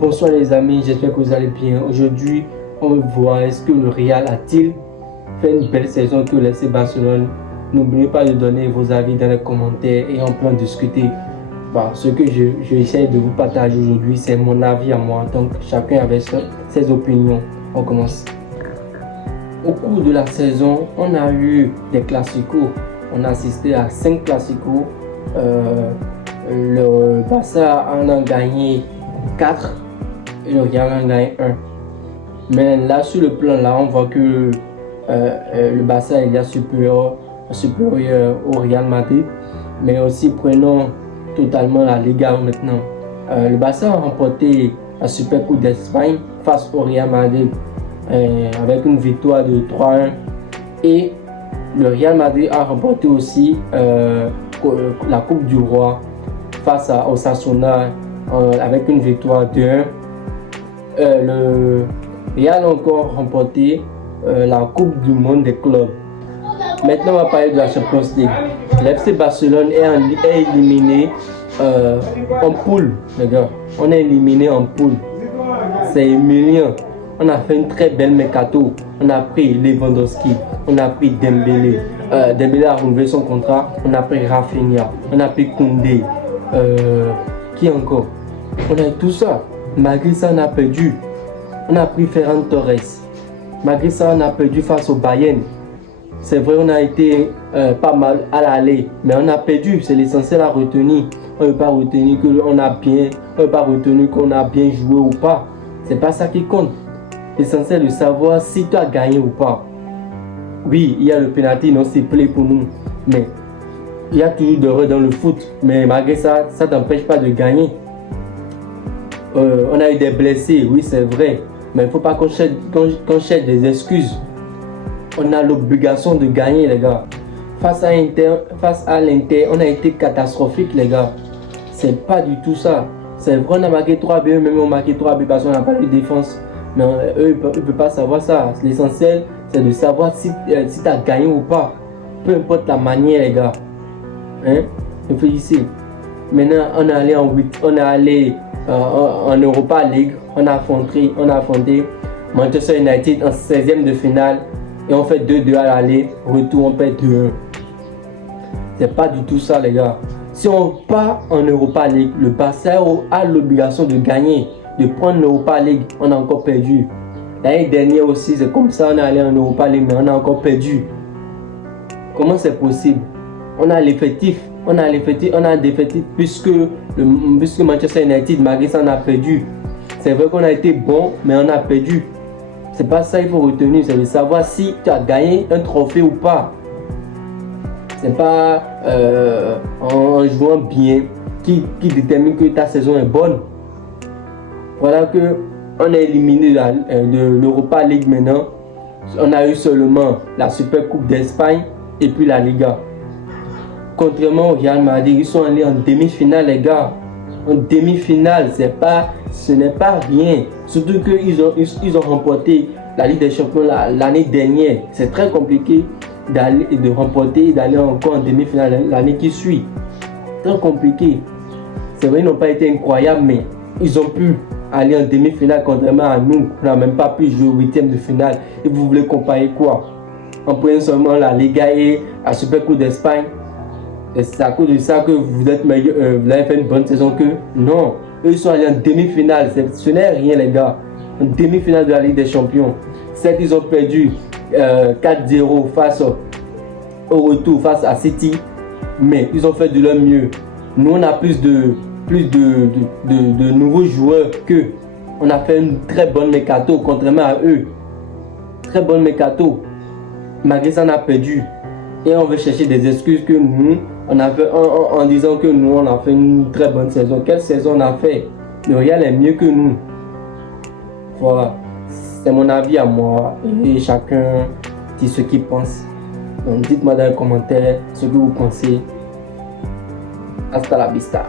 Bonsoir les amis, j'espère que vous allez bien. Aujourd'hui, on va voir est-ce que le Real a-t-il fait une belle saison que le FC Barcelone. N'oubliez pas de donner vos avis dans les commentaires et on peut en discuter. Ce que je essaie de vous partager aujourd'hui, c'est mon avis à moi. Donc chacun avec ses opinions. On commence. Au cours de la saison, on a eu des classicos. On a assisté à 5 classicos. Le Barça en a gagné 4 et le Real en a gagné 1. Mais là, sur le plan là, on voit que le Barça est supérieur au Real Madrid. Mais aussi, prenons totalement la Liga maintenant. Le Barça a remporté la Super Coupe d'Espagne face au Real Madrid avec une victoire de 3-1. Et le Real Madrid a remporté aussi la Coupe du Roi face à Osasuna avec une victoire de 1. Le Real a encore remporté la Coupe du Monde des clubs. Maintenant, on va parler de la Champions League. L'FC Barcelone est éliminé en poule, les gars. On est éliminé en poule. C'est humiliant. On a fait une très belle mercato. On a pris Lewandowski, on a pris Dembélé. Dembélé a renouvelé son contrat. On a pris Rafinha, on a pris Koundé. Qui encore? On a tout ça. Malgré ça, on a perdu. On a pris Ferran Torres. Malgré ça, on a perdu face au Bayern. C'est vrai, on a été pas mal à l'aller, mais on a perdu. C'est l'essentiel à retenir. On ne veut pas retenir qu'on a bien, on ne veut pas retenir qu'on a bien joué ou pas. C'est pas ça qui compte. L'essentiel de savoir si tu as gagné ou pas. Oui, il y a le penalty non sifflé pour nous, mais il y a toujours d'erreurs dans le foot. Mais malgré ça, ça ne t'empêche pas de gagner. On a eu des blessés, oui c'est vrai, mais il ne faut pas qu'on cherche des excuses. On a l'obligation de gagner, les gars. Face à l'Inter, on a été catastrophique, les gars. C'est pas du tout ça. C'est vrai, on a marqué 3 buts, même on a marqué 3 buts parce qu'on n'a pas eu de défense. Mais eux, ils ne peuvent pas savoir ça. L'essentiel, c'est de savoir si tu as gagné ou pas. Peu importe la manière, les gars. Hein? Je fais ici. Maintenant, on est allé en Europa League. On a affronté Manchester United en 16e de finale. Et on fait 2-2 à l'aller. Retour, on perd 2-1. C'est pas du tout ça, les gars. Si on part en Europa League, le Barça a l'obligation de gagner. De prendre l'Europa League, on a encore perdu. L'année dernière aussi, c'est comme ça, on est allé en Europa League, mais on a encore perdu. Comment c'est possible? On a l'effectif, puisque Manchester United, malgré ça, on a perdu. C'est vrai qu'on a été bon, mais on a perdu. C'est pas ça qu'il faut retenir, c'est de savoir si tu as gagné un trophée ou pas. C'est pas en jouant bien qui détermine que ta saison est bonne. Voilà que on est éliminé de l'Europa League maintenant. On a eu seulement la Super Coupe d'Espagne et puis la Liga. Contrairement au Real Madrid, ils sont allés en demi-finale, les gars. En demi-finale, ce n'est pas rien. Surtout qu'ils ont remporté la Ligue des Champions l'année dernière. C'est très compliqué de remporter et d'aller encore en demi-finale l'année qui suit. Très compliqué. C'est vrai, ils n'ont pas été incroyables, mais ils ont pu aller en demi-finale contrairement à nous. On n'a même pas pu jouer au 8e de finale. Et vous voulez comparer quoi? En prenant seulement la Liga et la Super Coupe d'Espagne. C'est à cause de ça que vous êtes meilleur, vous avez fait une bonne saison que non. Eux ils sont allés en demi-finale. Ce n'est rien, les gars. En demi-finale de la Ligue des Champions. Certes, ils ont perdu 4-0 face au retour face à City. Mais ils ont fait de leur mieux. Nous, on a plus de nouveaux joueurs qu'eux. On a fait une très bonne mercato, contrairement à eux. Très bonne mercato. Malgré ça, on a perdu. Et on veut chercher des excuses que nous, on a fait en disant que nous, on a fait une très bonne saison. Quelle saison on a fait? Le Real est mieux que nous. Voilà. C'est mon avis à moi. Et chacun dit ce qu'il pense. Donc dites-moi dans les commentaires ce que vous pensez. Hasta la vista.